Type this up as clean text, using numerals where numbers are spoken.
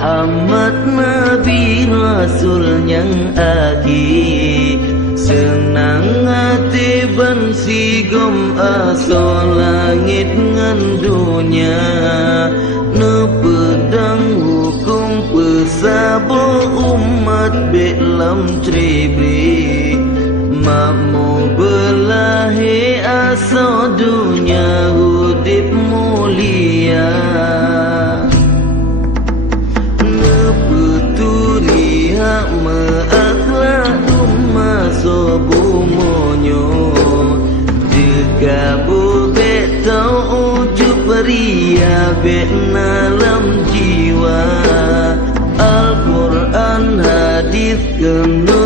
Muhammad Nabi Rasul yang akhir. Senang hati ban sigom aso langit ngan dunia. Ne pedang hukum pesabo umat belam tribi. Makmu belahi aso dunia hudip mulia. Ne peturi hak meakhlak sobu monyo degabu betau uju peria benalam jiwa. Al-Quran hadis kenu